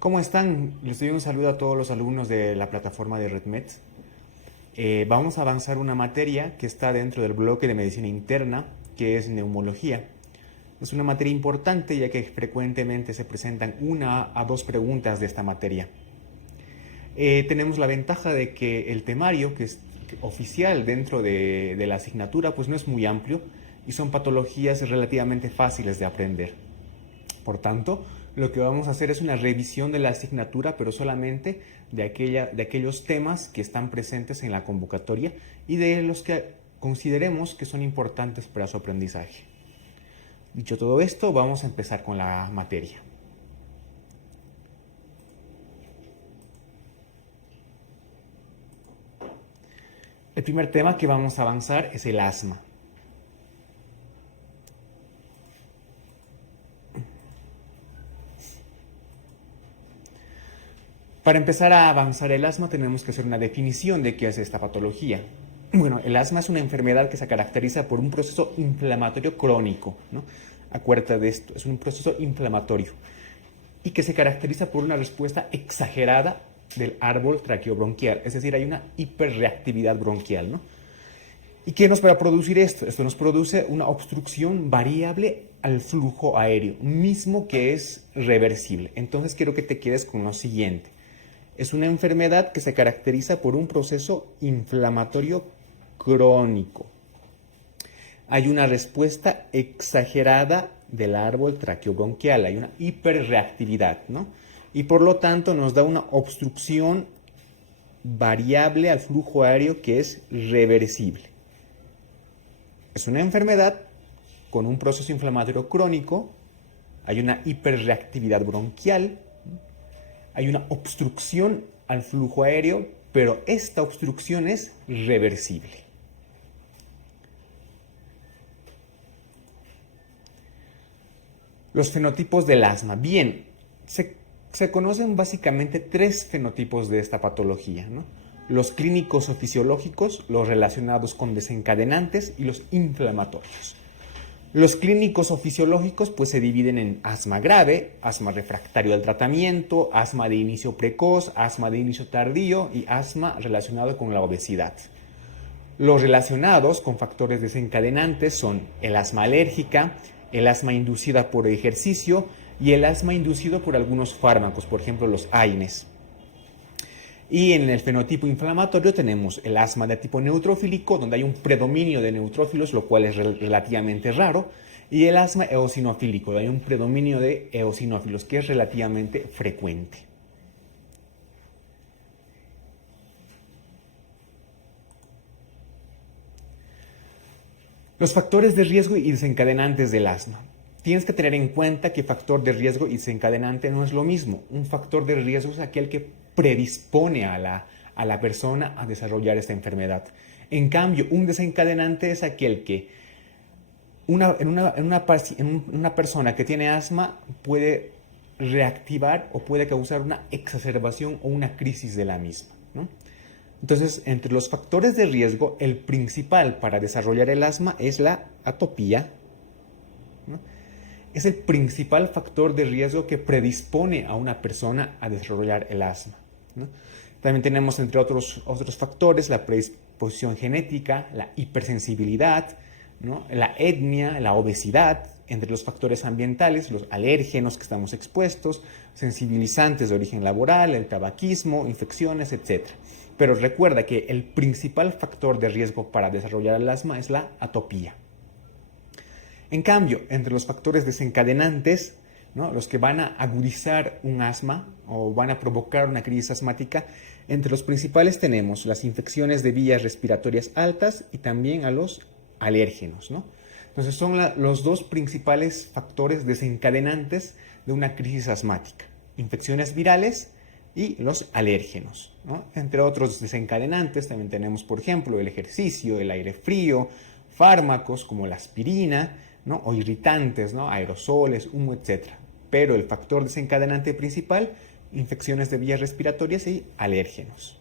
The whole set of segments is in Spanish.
¿Cómo están? Les doy un saludo a todos los alumnos de la plataforma de RedMed. Vamos a avanzar una materia que está dentro del bloque de medicina interna, que es neumología. Es una materia importante ya que frecuentemente se presentan una a dos preguntas de esta materia. Tenemos la ventaja de que el temario, que es oficial dentro de la asignatura, pues no es muy amplio y son patologías relativamente fáciles de aprender. Por tanto, lo que vamos a hacer es una revisión de la asignatura, pero solamente de aquellos temas que están presentes en la convocatoria y de los que consideremos que son importantes para su aprendizaje. Dicho todo esto, vamos a empezar con la materia. El primer tema que vamos a avanzar es el asma. Para empezar a avanzar el asma tenemos que hacer una definición de qué es esta patología. Bueno, el asma es una enfermedad que se caracteriza por un proceso inflamatorio crónico, ¿no? Acuérdate de esto, es un proceso inflamatorio y que se caracteriza por una respuesta exagerada del árbol traqueobronquial, es decir, hay una hiperreactividad bronquial, ¿no? ¿Y qué nos va a producir esto? Esto nos produce una obstrucción variable al flujo aéreo, mismo que es reversible. Entonces quiero que te quedes con lo siguiente. Es una enfermedad que se caracteriza por un proceso inflamatorio crónico. Hay una respuesta exagerada del árbol traqueobronquial, hay una hiperreactividad, ¿no? Y por lo tanto nos da una obstrucción variable al flujo aéreo que es reversible. Es una enfermedad con un proceso inflamatorio crónico, hay una hiperreactividad bronquial, hay una obstrucción al flujo aéreo, pero esta obstrucción es reversible. Los fenotipos del asma. Bien, se conocen básicamente tres fenotipos de esta patología, ¿no? Los clínicos o fisiológicos, los relacionados con desencadenantes y los inflamatorios. Los clínicos o fisiológicos pues se dividen en asma grave, asma refractario al tratamiento, asma de inicio precoz, asma de inicio tardío y asma relacionado con la obesidad. Los relacionados con factores desencadenantes son el asma alérgica, el asma inducida por ejercicio y el asma inducido por algunos fármacos, por ejemplo los AINES. Y en el fenotipo inflamatorio tenemos el asma de tipo neutrofílico, donde hay un predominio de neutrófilos, lo cual es relativamente raro, y el asma eosinofílico, donde hay un predominio de eosinófilos, que es relativamente frecuente. Los factores de riesgo y desencadenantes del asma. Tienes que tener en cuenta que factor de riesgo y desencadenante no es lo mismo. Un factor de riesgo es aquel que predispone a la persona a desarrollar esta enfermedad. En cambio, un desencadenante es aquel que en una persona que tiene asma puede reactivar o puede causar una exacerbación o una crisis de la misma, ¿no? Entonces, entre los factores de riesgo, el principal para desarrollar el asma es la atopía, ¿no? Es el principal factor de riesgo que predispone a una persona a desarrollar el asma, ¿no? También tenemos, entre otros factores, la predisposición genética, la hipersensibilidad, ¿no? La etnia, la obesidad, entre los factores ambientales, los alérgenos que estamos expuestos, sensibilizantes de origen laboral, el tabaquismo, infecciones, etc. Pero recuerda que el principal factor de riesgo para desarrollar el asma es la atopía. En cambio, entre los factores desencadenantes, ¿no? Los que van a agudizar un asma o van a provocar una crisis asmática, entre los principales tenemos las infecciones de vías respiratorias altas y también a los alérgenos, ¿no? Entonces son los dos principales factores desencadenantes de una crisis asmática: infecciones virales y los alérgenos, ¿no? Entre otros desencadenantes también tenemos, por ejemplo, el ejercicio, el aire frío, fármacos como la aspirina, ¿no? O irritantes, ¿no? Aerosoles, humo, etc. Pero el factor desencadenante principal, infecciones de vías respiratorias y alérgenos.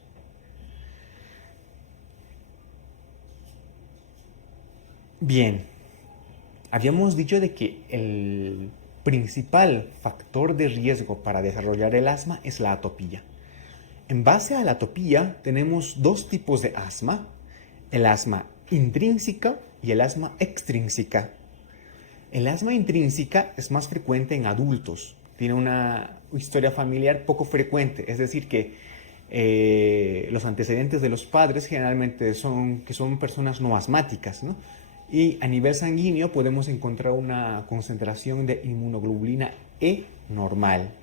Bien, habíamos dicho de que principal factor de riesgo para desarrollar el asma es la atopía. En base a la atopía tenemos dos tipos de asma, el asma intrínseca y el asma extrínseca. El asma intrínseca es más frecuente en adultos, tiene una historia familiar poco frecuente, es decir que los antecedentes de los padres generalmente son personas no asmáticas, ¿no? Y a nivel sanguíneo podemos encontrar una concentración de inmunoglobulina E normal.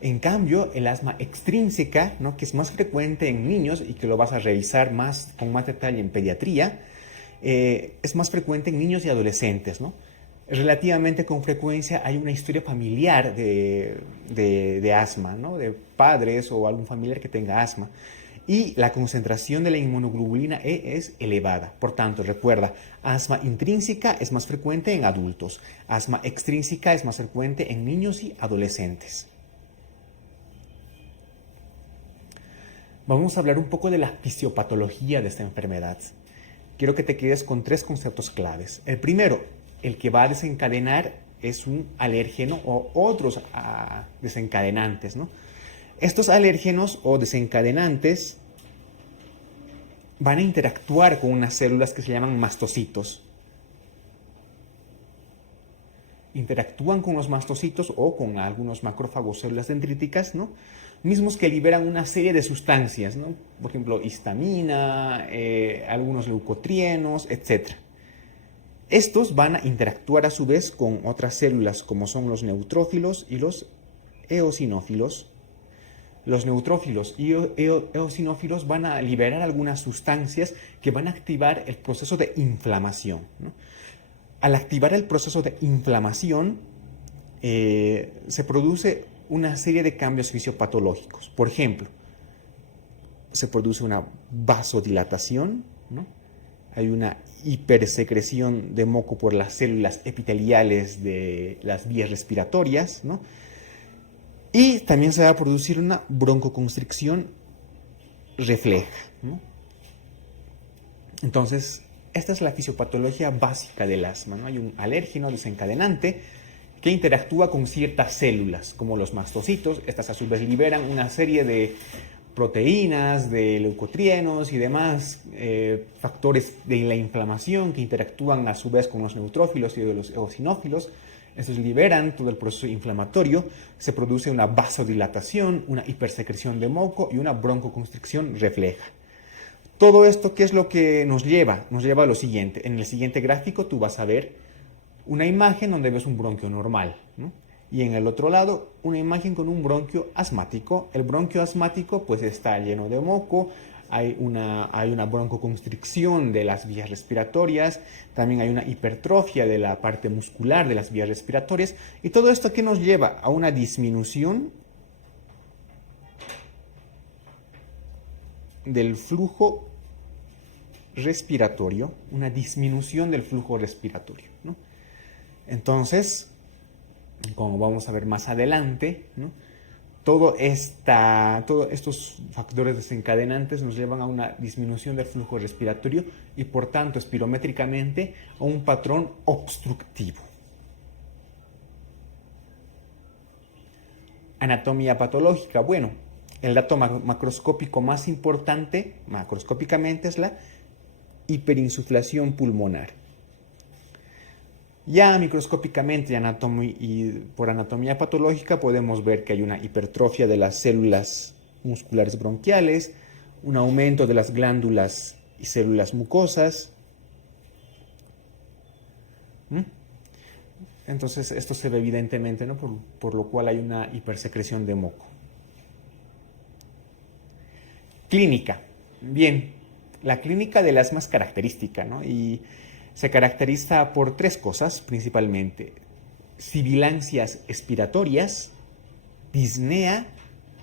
En cambio, el asma extrínseca, ¿no?, que es más frecuente en niños y que lo vas a revisar con más detalle en pediatría, es más frecuente en niños y adolescentes, ¿no? Relativamente con frecuencia hay una historia familiar de asma, ¿no?, de padres o algún familiar que tenga asma. Y la concentración de la inmunoglobulina E es elevada. Por tanto, recuerda, asma intrínseca es más frecuente en adultos, asma extrínseca es más frecuente en niños y adolescentes. Vamos a hablar un poco de la fisiopatología de esta enfermedad. Quiero que te quedes con tres conceptos claves. El primero, el que va a desencadenar es un alérgeno o otros desencadenantes, ¿no? Estos alérgenos o desencadenantes van a interactuar con unas células que se llaman mastocitos. Interactúan con los mastocitos o con algunos macrófagos, células dendríticas, ¿no?, mismos que liberan una serie de sustancias, ¿no?, por ejemplo, histamina, algunos leucotrienos, etc. Estos van a interactuar a su vez con otras células como son los neutrófilos y los eosinófilos. Los neutrófilos y eosinófilos van a liberar algunas sustancias que van a activar el proceso de inflamación, ¿no? Al activar el proceso de inflamación, se produce una serie de cambios fisiopatológicos. Por ejemplo, se produce una vasodilatación, ¿no? Hay una hipersecreción de moco por las células epiteliales de las vías respiratorias, ¿no? Y también se va a producir una broncoconstricción refleja, ¿no? Entonces, esta es la fisiopatología básica del asma, ¿no? Hay un alérgeno desencadenante que interactúa con ciertas células, como los mastocitos. Estas a su vez liberan una serie de proteínas, de leucotrienos y demás factores de la inflamación que interactúan a su vez con los neutrófilos y los eosinófilos. Estos liberan todo el proceso inflamatorio, se produce una vasodilatación, una hipersecreción de moco y una broncoconstricción refleja. Todo esto, ¿qué es lo que nos lleva? Nos lleva a lo siguiente. En el siguiente gráfico tú vas a ver una imagen donde ves un bronquio normal, ¿no? Y en el otro lado una imagen con un bronquio asmático. El bronquio asmático pues está lleno de moco, hay una broncoconstricción de las vías respiratorias, también hay una hipertrofia de la parte muscular de las vías respiratorias, y todo esto que nos lleva a una disminución del flujo respiratorio, una disminución del flujo respiratorio, ¿no? Entonces, como vamos a ver más adelante, ¿no?, todos estos factores desencadenantes nos llevan a una disminución del flujo respiratorio y por tanto espirométricamente a un patrón obstructivo. Anatomía patológica. Bueno, el dato macroscópico más importante, macroscópicamente, es la hiperinsuflación pulmonar. Ya microscópicamente y por anatomía patológica podemos ver que hay una hipertrofia de las células musculares bronquiales, un aumento de las glándulas y células mucosas. Entonces esto se ve evidentemente, ¿no?, por lo cual hay una hipersecreción de moco. Clínica. Bien, la clínica del asma es característica, ¿no?, y se caracteriza por tres cosas principalmente: sibilancias expiratorias, disnea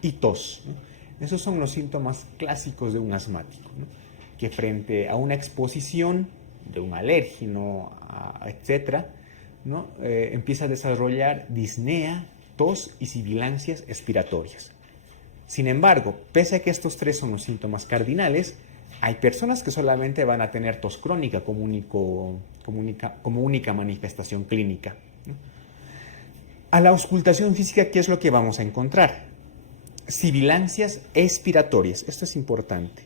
y tos, ¿no? Esos son los síntomas clásicos de un asmático, ¿no?, que frente a una exposición de un alérgeno, etc., ¿no?, empieza a desarrollar disnea, tos y sibilancias expiratorias. Sin embargo, pese a que estos tres son los síntomas cardinales, hay personas que solamente van a tener tos crónica como única manifestación clínica, ¿no? A la auscultación física, ¿qué es lo que vamos a encontrar? Sibilancias expiratorias. Esto es importante,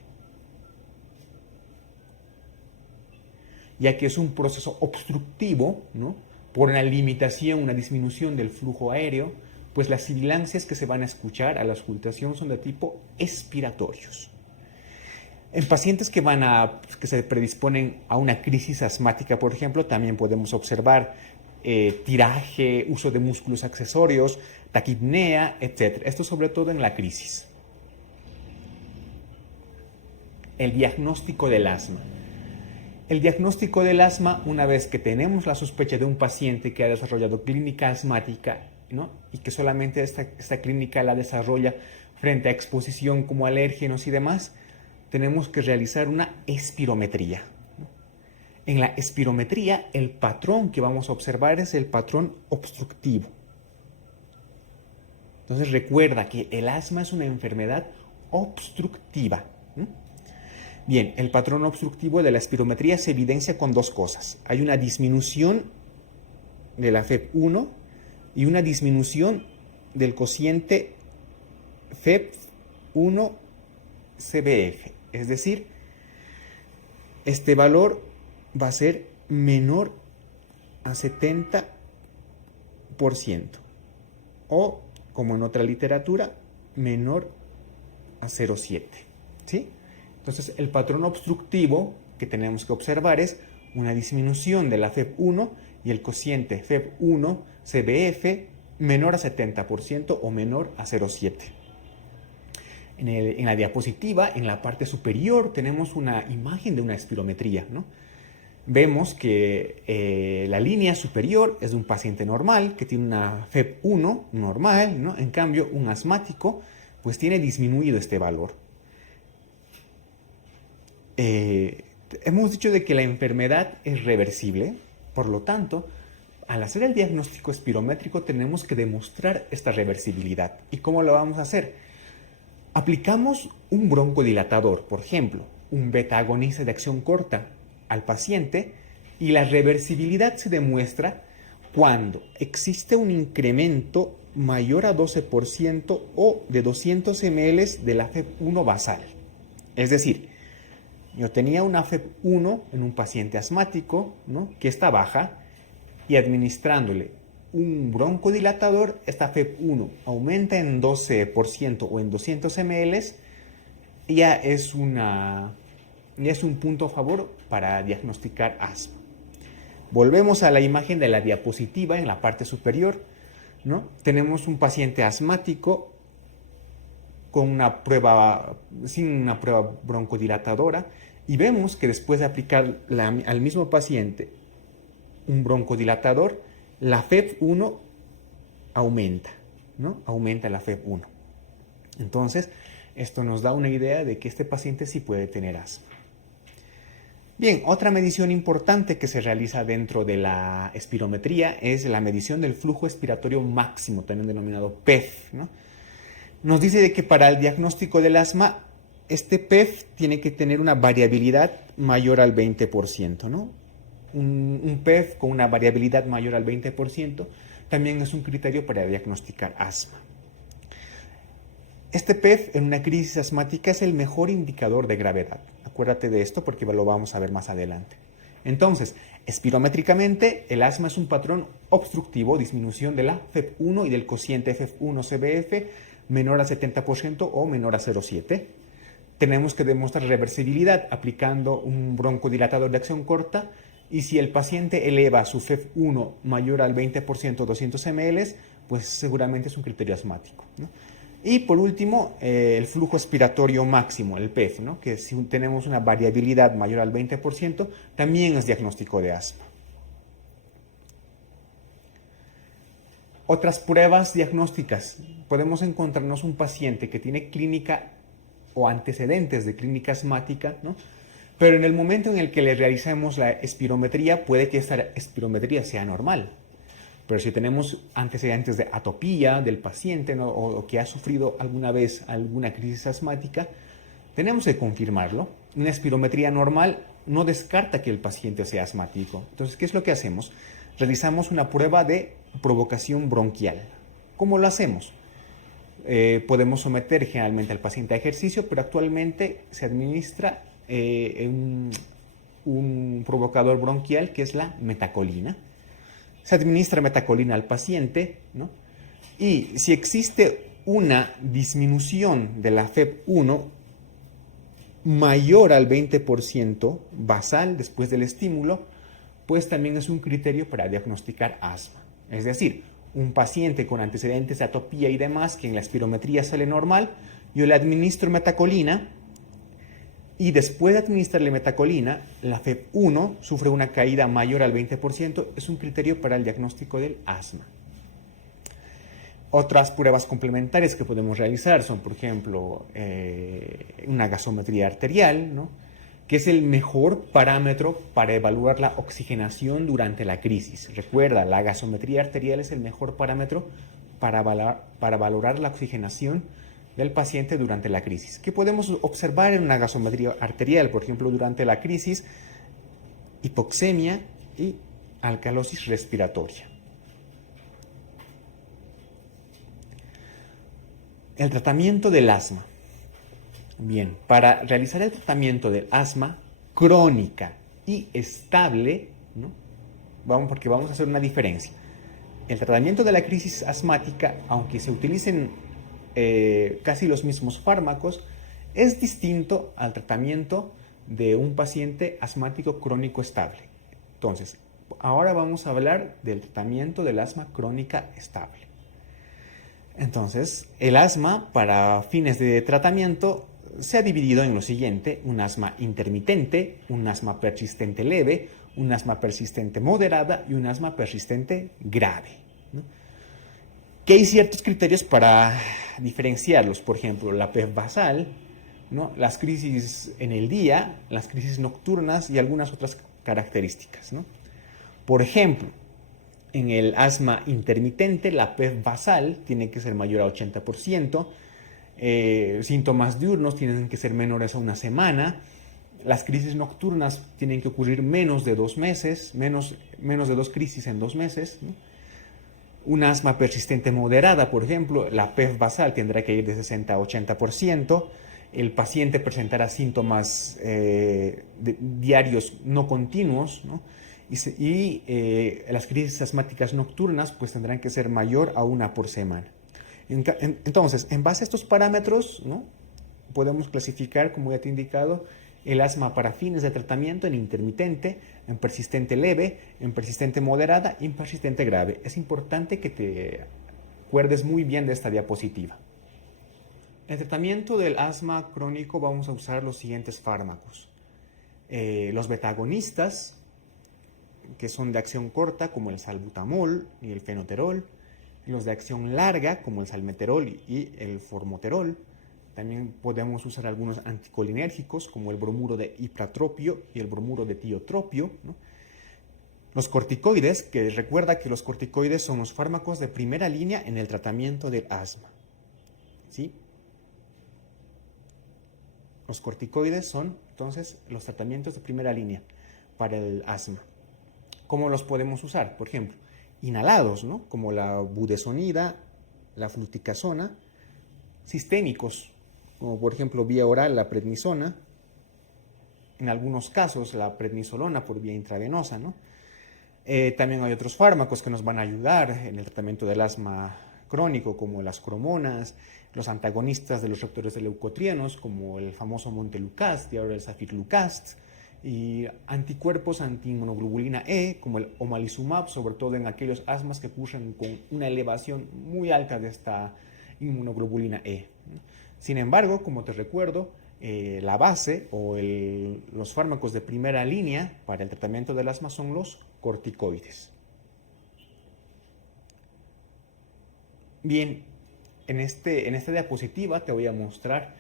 ya que es un proceso obstructivo, ¿no? Por una limitación, una disminución del flujo aéreo, pues las sibilancias que se van a escuchar a la auscultación son de tipo expiratorios. En pacientes que se predisponen a una crisis asmática, por ejemplo, también podemos observar tiraje, uso de músculos accesorios, taquipnea, etc. Esto sobre todo en la crisis. El diagnóstico del asma. El diagnóstico del asma, una vez que tenemos la sospecha de un paciente que ha desarrollado clínica asmática, ¿no? Y que solamente esta clínica la desarrolla frente a exposición como alérgenos y demás, tenemos que realizar una espirometría. En la espirometría, el patrón que vamos a observar es el patrón obstructivo. Entonces recuerda que el asma es una enfermedad obstructiva. Bien, el patrón obstructivo de la espirometría se evidencia con dos cosas. Hay una disminución de la FEV1 y una disminución del cociente FEV1-CBF. Es decir, este valor va a ser menor a 70% o, como en otra literatura, menor a 0,7. ¿Sí? Entonces, el patrón obstructivo que tenemos que observar es una disminución de la FEV1 y el cociente FEV1-CBF menor a 70% o menor a 0,7. En la diapositiva, en la parte superior, tenemos una imagen de una espirometría, ¿no? Vemos que la línea superior es de un paciente normal, que tiene una FEV1 normal, ¿no? En cambio, un asmático, pues tiene disminuido este valor. Hemos dicho de que la enfermedad es reversible, por lo tanto, al hacer el diagnóstico espirométrico tenemos que demostrar esta reversibilidad. ¿Y cómo lo vamos a hacer? Aplicamos un broncodilatador, por ejemplo, un beta-agonista de acción corta al paciente y la reversibilidad se demuestra cuando existe un incremento mayor a 12% o de 200 ml de la FEV1 basal. Es decir, yo tenía una FEV1 en un paciente asmático, ¿no?, que está baja, y administrándole un broncodilatador, esta FEV1 aumenta en 12% o en 200 ml, ya es un punto a favor para diagnosticar asma. Volvemos a la imagen de la diapositiva en la parte superior, ¿no? Tenemos un paciente asmático con sin una prueba broncodilatadora y vemos que después de aplicar al mismo paciente un broncodilatador, la FEV1 aumenta, ¿no? Aumenta la FEV1. Entonces, esto nos da una idea de que este paciente sí puede tener asma. Bien, otra medición importante que se realiza dentro de la espirometría es la medición del flujo expiratorio máximo, también denominado PEF, ¿no? Nos dice de que para el diagnóstico del asma, este PEF tiene que tener una variabilidad mayor al 20%, ¿no? Un PEF con una variabilidad mayor al 20% también es un criterio para diagnosticar asma. Este PEF en una crisis asmática es el mejor indicador de gravedad. Acuérdate de esto porque lo vamos a ver más adelante. Entonces, espirométricamente, el asma es un patrón obstructivo, disminución de la FEV1 y del cociente FEV1-CBF menor a 70% o menor a 0,7. Tenemos que demostrar reversibilidad aplicando un broncodilatador de acción corta. Y si el paciente eleva su FEV1 mayor al 20%, 200 ml, pues seguramente es un criterio asmático, ¿no? Y por último, el flujo expiratorio máximo, el PEF, ¿no?, que si tenemos una variabilidad mayor al 20%, también es diagnóstico de asma. Otras pruebas diagnósticas. Podemos encontrarnos un paciente que tiene clínica o antecedentes de clínica asmática, ¿no?, pero en el momento en el que le realizamos la espirometría, puede que esta espirometría sea normal. Pero si tenemos antecedentes de atopía del paciente, ¿no?, o que ha sufrido alguna vez alguna crisis asmática, tenemos que confirmarlo. Una espirometría normal no descarta que el paciente sea asmático. Entonces, ¿qué es lo que hacemos? Realizamos una prueba de provocación bronquial. ¿Cómo lo hacemos? Podemos someter generalmente al paciente a ejercicio, pero actualmente se administra un provocador bronquial que es la metacolina. Se administra metacolina al paciente, ¿no? Y si existe una disminución de la FEV1 mayor al 20% basal después del estímulo, pues también es un criterio para diagnosticar asma. Es decir, un paciente con antecedentes de atopía y demás, que en la espirometría sale normal, yo le administro metacolina y después de administrarle metacolina, la FEV1 sufre una caída mayor al 20%, es un criterio para el diagnóstico del asma. Otras pruebas complementarias que podemos realizar son, por ejemplo, una gasometría arterial, ¿no? Que es el mejor parámetro para evaluar la oxigenación durante la crisis. Recuerda, la gasometría arterial es el mejor parámetro para valorar la oxigenación del paciente durante la crisis. ¿Qué podemos observar en una gasometría arterial? Por ejemplo, durante la crisis, hipoxemia y alcalosis respiratoria. El tratamiento del asma. Bien, para realizar el tratamiento del asma crónica y estable, ¿no? Porque vamos a hacer una diferencia. El tratamiento de la crisis asmática, aunque se utilicen casi los mismos fármacos, es distinto al tratamiento de un paciente asmático crónico estable. Entonces, ahora vamos a hablar del tratamiento del asma crónica estable. Entonces, el asma para fines de tratamiento se ha dividido en lo siguiente: un asma intermitente, un asma persistente leve, un asma persistente moderada y un asma persistente grave, ¿no? Que hay ciertos criterios para diferenciarlos, por ejemplo, la PEF basal, ¿no? Las crisis en el día, las crisis nocturnas y algunas otras características, ¿no? Por ejemplo, en el asma intermitente, la PEF basal tiene que ser mayor a 80%, síntomas diurnos tienen que ser menores a una semana, las crisis nocturnas tienen que ocurrir menos de 2 meses, menos de 2 crisis en 2 meses, ¿no? Un asma persistente moderada, por ejemplo, la PEF basal tendrá que ir de 60 a 80%, el paciente presentará síntomas diarios no continuos, ¿no? Y las crisis asmáticas nocturnas pues tendrán que ser mayor a 1 por semana. Entonces, en base a estos parámetros, ¿no? Podemos clasificar, como ya te he indicado, el asma para fines de tratamiento en intermitente, en persistente leve, en persistente moderada y en persistente grave. Es importante que te acuerdes muy bien de esta diapositiva. En el tratamiento del asma crónico vamos a usar los siguientes fármacos. Los beta-agonistas, que son de acción corta, como el salbutamol y el fenoterol, los de acción larga, como el salmeterol y el formoterol. También podemos usar algunos anticolinérgicos, como el bromuro de ipratropio y el bromuro de tiotropio, ¿no? Los corticoides, que recuerda que los corticoides son los fármacos de primera línea en el tratamiento del asma, ¿sí? Los corticoides son, entonces, los tratamientos de primera línea para el asma. ¿Cómo los podemos usar? Por ejemplo, inhalados, ¿no? Como la budesonida, la fluticasona, sistémicos, como por ejemplo vía oral la prednisona, en algunos casos la prednisolona por vía intravenosa, ¿no? También hay otros fármacos que nos van a ayudar en el tratamiento del asma crónico, como las cromonas, los antagonistas de los receptores de leucotrienos, como el famoso Montelukast y ahora el Safirlukast, y anticuerpos antiinmunoglobulina E, como el omalizumab, sobre todo en aquellos asmas que cursan con una elevación muy alta de esta inmunoglobulina E. Sin embargo, como te recuerdo, la base o los fármacos de primera línea para el tratamiento del asma son los corticoides. Bien, en esta diapositiva te voy a mostrar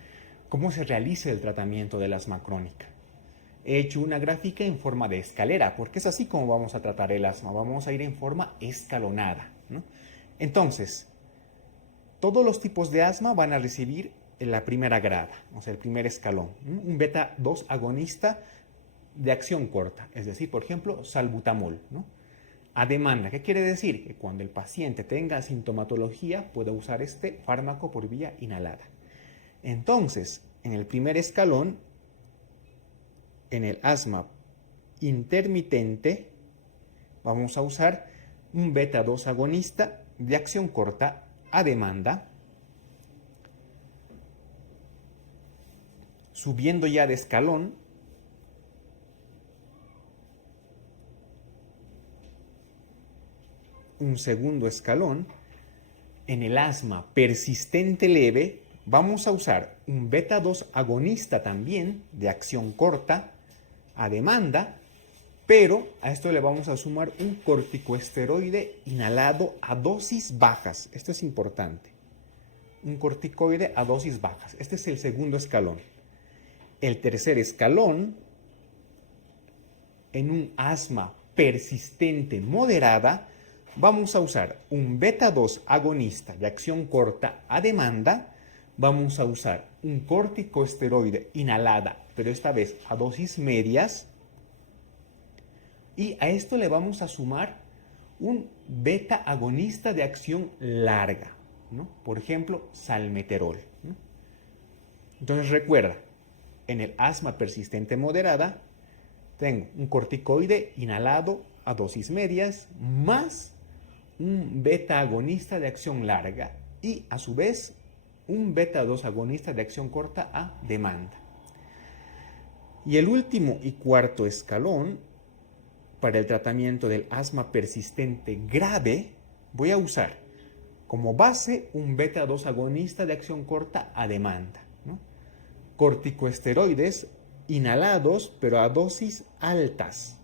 cómo se realiza el tratamiento del asma crónica. He hecho una gráfica en forma de escalera, porque es así como vamos a tratar el asma. Vamos a ir en forma escalonada, ¿no? Entonces, todos los tipos de asma van a recibir la primera grada, o sea, el primer escalón, ¿no? Un beta-2 agonista de acción corta, es decir, por ejemplo, salbutamol, ¿no? a demanda. ¿Qué quiere decir? Que cuando el paciente tenga sintomatología puede usar este fármaco por vía inhalada. Entonces, en el primer escalón, en el asma intermitente, vamos a usar un beta 2 agonista de acción corta a demanda. Subiendo ya de escalón, un segundo escalón, en el asma persistente leve, vamos a usar un beta 2 agonista también de acción corta a demanda, pero a esto le vamos a sumar un corticoesteroide inhalado a dosis bajas. Esto es importante. Un corticoide a dosis bajas. Este es el segundo escalón. El tercer escalón, en un asma persistente moderada, vamos a usar un beta 2 agonista de acción corta a demanda. Vamos a usar un corticoesteroide inhalada, pero esta vez a dosis medias. Y a esto le vamos a sumar un beta agonista de acción larga, ¿no? Por ejemplo, salmeterol, ¿no? Entonces recuerda, en el asma persistente moderada, tengo un corticoide inhalado a dosis medias más un beta agonista de acción larga y a su vez un beta 2 agonista de acción corta a demanda. Y el último y cuarto escalón, para el tratamiento del asma persistente grave, voy a usar como base un beta 2 agonista de acción corta a demanda, ¿no? Corticoesteroides inhalados, pero a dosis altas.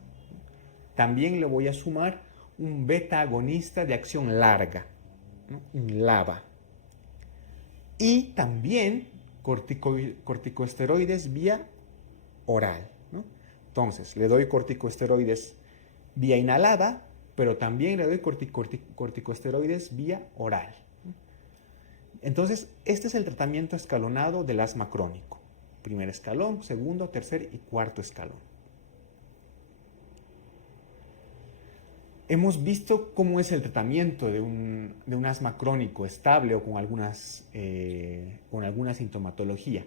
También le voy a sumar un beta agonista de acción larga, ¿no? Un LABA. Y también corticoesteroides vía oral, ¿no? Entonces, le doy corticoesteroides vía inhalada, pero también le doy corticoesteroides vía oral. Entonces, este es el tratamiento escalonado del asma crónico. Primer escalón, segundo, tercer y cuarto escalón. Hemos visto cómo es el tratamiento de un asma crónico estable o con alguna sintomatología.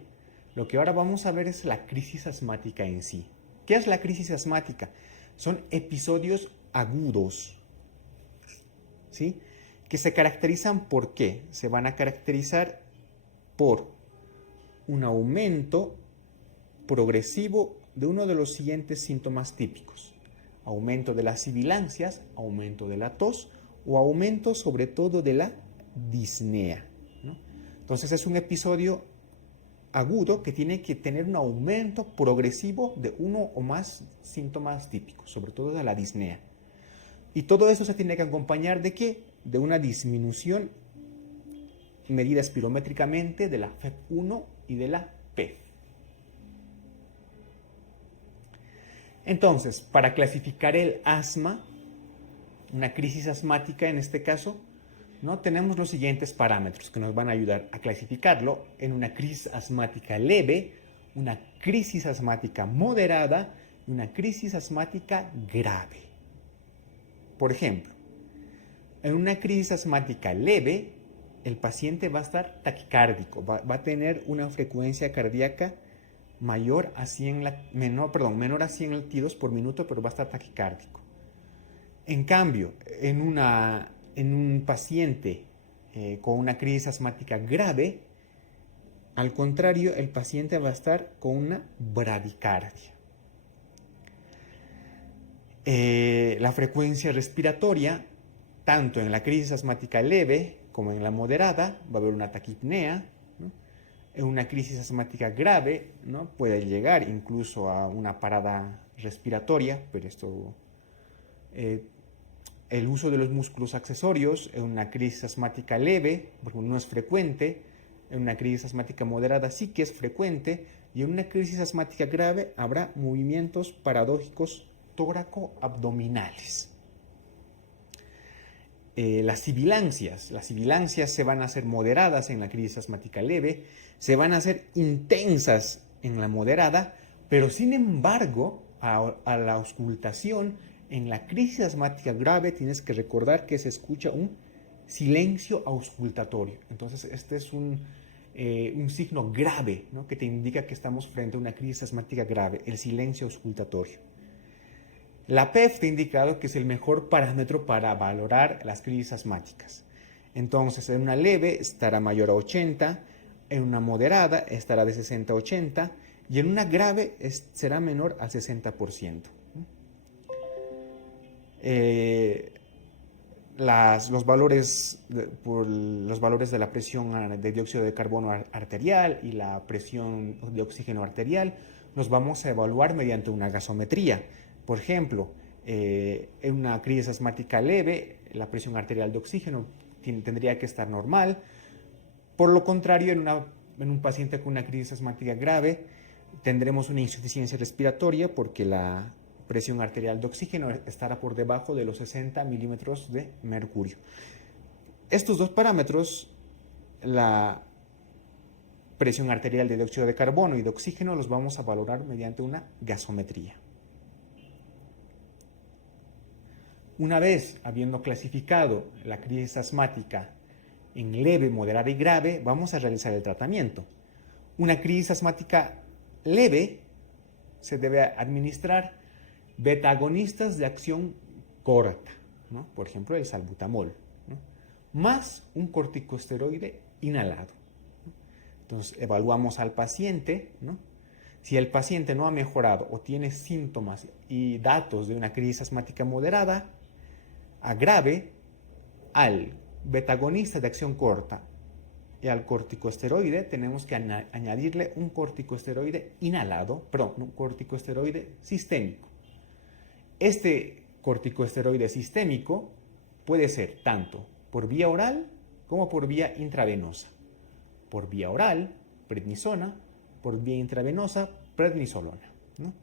Lo que ahora vamos a ver es la crisis asmática en sí. ¿Qué es la crisis asmática? Son episodios agudos, ¿sí? Que se caracterizan ¿por qué? Se van a caracterizar por un aumento progresivo de uno de los siguientes síntomas típicos. Aumento de las sibilancias, aumento de la tos o aumento sobre todo de la disnea, ¿no? Entonces es un episodio agudo que tiene que tener un aumento progresivo de uno o más síntomas típicos, sobre todo de la disnea. Y todo eso se tiene que acompañar ¿de qué? De una disminución medida espirométricamente de la FEV1 y de la PEV. Entonces, para clasificar el asma, una crisis asmática en este caso, ¿no? Tenemos los siguientes parámetros que nos van a ayudar a clasificarlo en una crisis asmática leve, una crisis asmática moderada y una crisis asmática grave. Por ejemplo, en una crisis asmática leve, el paciente va a estar taquicárdico, va a tener una frecuencia cardíaca menor a 100 latidos por minuto, pero va a estar taquicárdico. En cambio, en un paciente con una crisis asmática grave, al contrario, el paciente va a estar con una bradicardia. La frecuencia respiratoria, tanto en la crisis asmática leve como en la moderada, va a haber una taquipnea, ¿no? En una crisis asmática grave, ¿no? Puede llegar incluso a una parada respiratoria, pero esto, el uso de los músculos accesorios en una crisis asmática leve, porque no es frecuente, en una crisis asmática moderada sí que es frecuente, y en una crisis asmática grave habrá movimientos paradójicos tóraco-abdominales. Las sibilancias se van a hacer moderadas en la crisis asmática leve, se van a hacer intensas en la moderada, pero sin embargo a la auscultación En la crisis asmática grave tienes que recordar que se escucha un silencio auscultatorio. Entonces, este es un signo grave, ¿no?, que te indica que estamos frente a una crisis asmática grave, el silencio auscultatorio. La PEF te ha indicado que es el mejor parámetro para valorar las crisis asmáticas. Entonces, en una leve estará mayor a 80, en una moderada estará de 60 a 80 y en una grave será menor al 60%. Los valores de la presión de dióxido de carbono arterial y la presión de oxígeno arterial los vamos a evaluar mediante una gasometría. Por ejemplo, en una crisis asmática leve, la presión arterial de oxígeno tendría que estar normal. Por lo contrario, en un paciente con una crisis asmática grave, tendremos una insuficiencia respiratoria porque la presión arterial de oxígeno estará por debajo de los 60 milímetros de mercurio. Estos dos parámetros, la presión arterial de dióxido de carbono y de oxígeno, los vamos a valorar mediante una gasometría. Una vez habiendo clasificado la crisis asmática en leve, moderada y grave, vamos a realizar el tratamiento. Una crisis asmática leve se debe administrar beta-agonistas de acción corta, ¿no?, por ejemplo el salbutamol, ¿no?, más un corticosteroide inhalado. Entonces evaluamos al paciente, ¿no? Si el paciente no ha mejorado o tiene síntomas y datos de una crisis asmática moderada a grave, al beta-agonista de acción corta y al corticosteroide tenemos que añadirle un corticosteroide inhalado, perdón, un corticosteroide sistémico. Este corticosteroide sistémico puede ser tanto por vía oral como por vía intravenosa. Por vía oral, prednisona; por vía intravenosa, prednisolona, ¿no?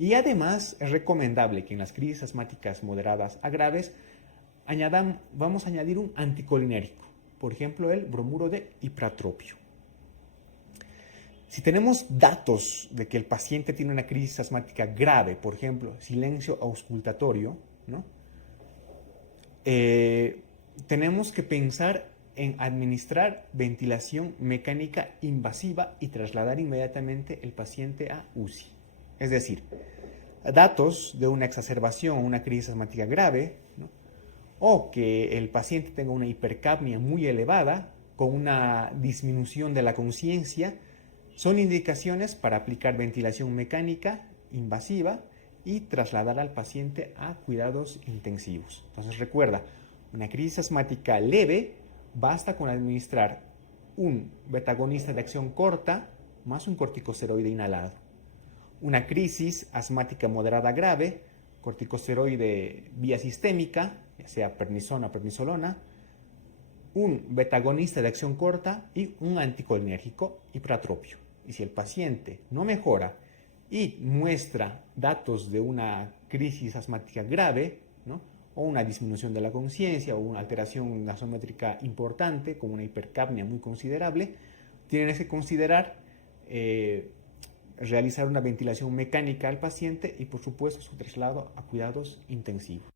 Y además es recomendable que en las crisis asmáticas moderadas a graves vamos a añadir un anticolinérico, por ejemplo el bromuro de ipratropio. Si tenemos datos de que el paciente tiene una crisis asmática grave, por ejemplo, silencio auscultatorio, ¿no?, tenemos que pensar en administrar ventilación mecánica invasiva y trasladar inmediatamente el paciente a UCI. Es decir, datos de una exacerbación o una crisis asmática grave, ¿no?, o que el paciente tenga una hipercapnia muy elevada con una disminución de la conciencia, son indicaciones para aplicar ventilación mecánica invasiva y trasladar al paciente a cuidados intensivos. Entonces recuerda, una crisis asmática leve basta con administrar un beta-agonista de acción corta más un corticosteroide inhalado. Una crisis asmática moderada grave, corticosteroide vía sistémica, ya sea prednisona o prednisolona, un beta-agonista de acción corta y un anticolinérgico ipratropio. Y si el paciente no mejora y muestra datos de una crisis asmática grave, ¿no?, o una disminución de la conciencia o una alteración gasométrica importante, como una hipercapnia muy considerable, tienen que considerar realizar una ventilación mecánica al paciente y, por supuesto, su traslado a cuidados intensivos.